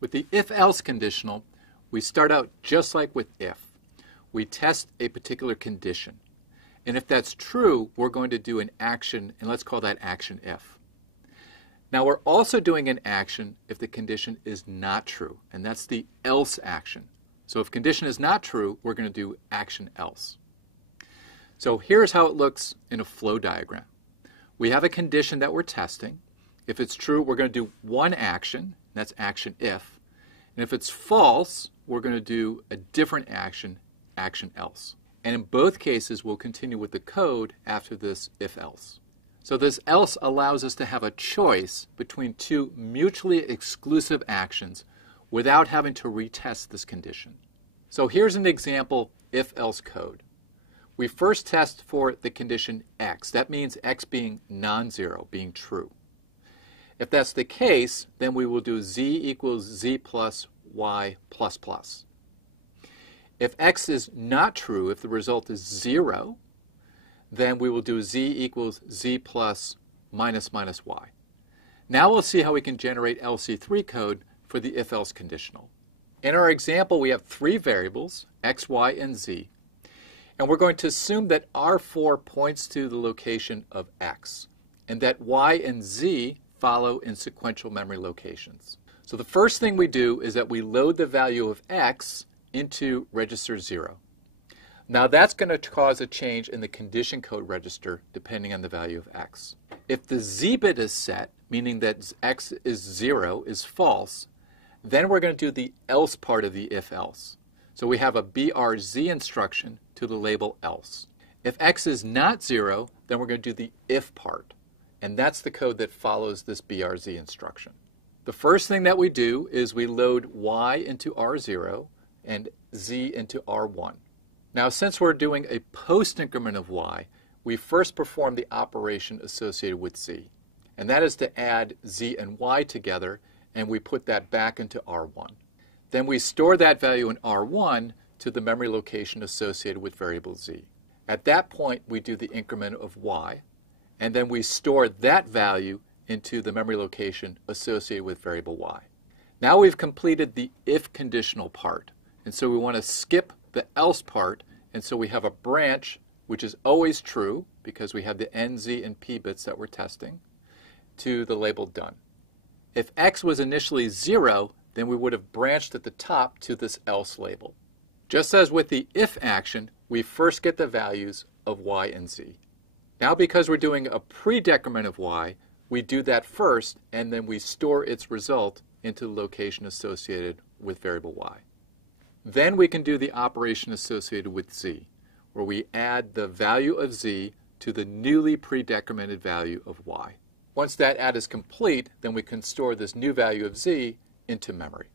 With the if-else conditional, we start out just like with if. We test a particular condition. And if that's true, we're going to do an action, and let's call that action if. Now we're also doing an action if the condition is not true, and that's the else action. So if condition is not true, we're going to do action else. So here's how it looks in a flow diagram. We have a condition that we're testing. If it's true, we're going to do one action, that's action if. And if it's false, we're going to do a different action, action else. And in both cases, we'll continue with the code after this if-else. So this else allows us to have a choice between two mutually exclusive actions without having to retest this condition. So here's an example if-else code. We first test for the condition x. That means x being non-zero, being true. If that's the case, then we will do z equals z plus y plus plus. If x is not true, if the result is 0, then we will do z equals z plus minus minus y. Now we'll see how we can generate LC3 code for the if-else conditional. In our example, we have three variables, x, y, and z. And we're going to assume that R4 points to the location of x, and that y and z follow in sequential memory locations. So the first thing we do is that we load the value of x into register 0. Now that's going to cause a change in the condition code register depending on the value of x. If the z bit is set, meaning that x is 0, is false, then we're going to do the else part of the if-else. So we have a BRZ instruction to the label else. If x is not 0, then we're going to do the if part. And that's the code that follows this BRZ instruction. The first thing that we do is we load y into R0 and z into R1. Now since we're doing a post increment of y, we first perform the operation associated with z. And that is to add z and y together, and we put that back into R1. Then we store that value in R1 to the memory location associated with variable z. At that point, we do the increment of y, and then we store that value into the memory location associated with variable y. Now we've completed the if conditional part, and so we want to skip the else part, and so we have a branch which is always true because we have the n, z, and p bits that we're testing to the label done. If x was initially 0, then we would have branched at the top to this else label. Just as with the if action, we first get the values of y and z. Now because we're doing a pre-decrement of y, we do that first, and then we store its result into the location associated with variable y. Then we can do the operation associated with z, where we add the value of z to the newly pre-decremented value of y. Once that add is complete, then we can store this new value of z into memory.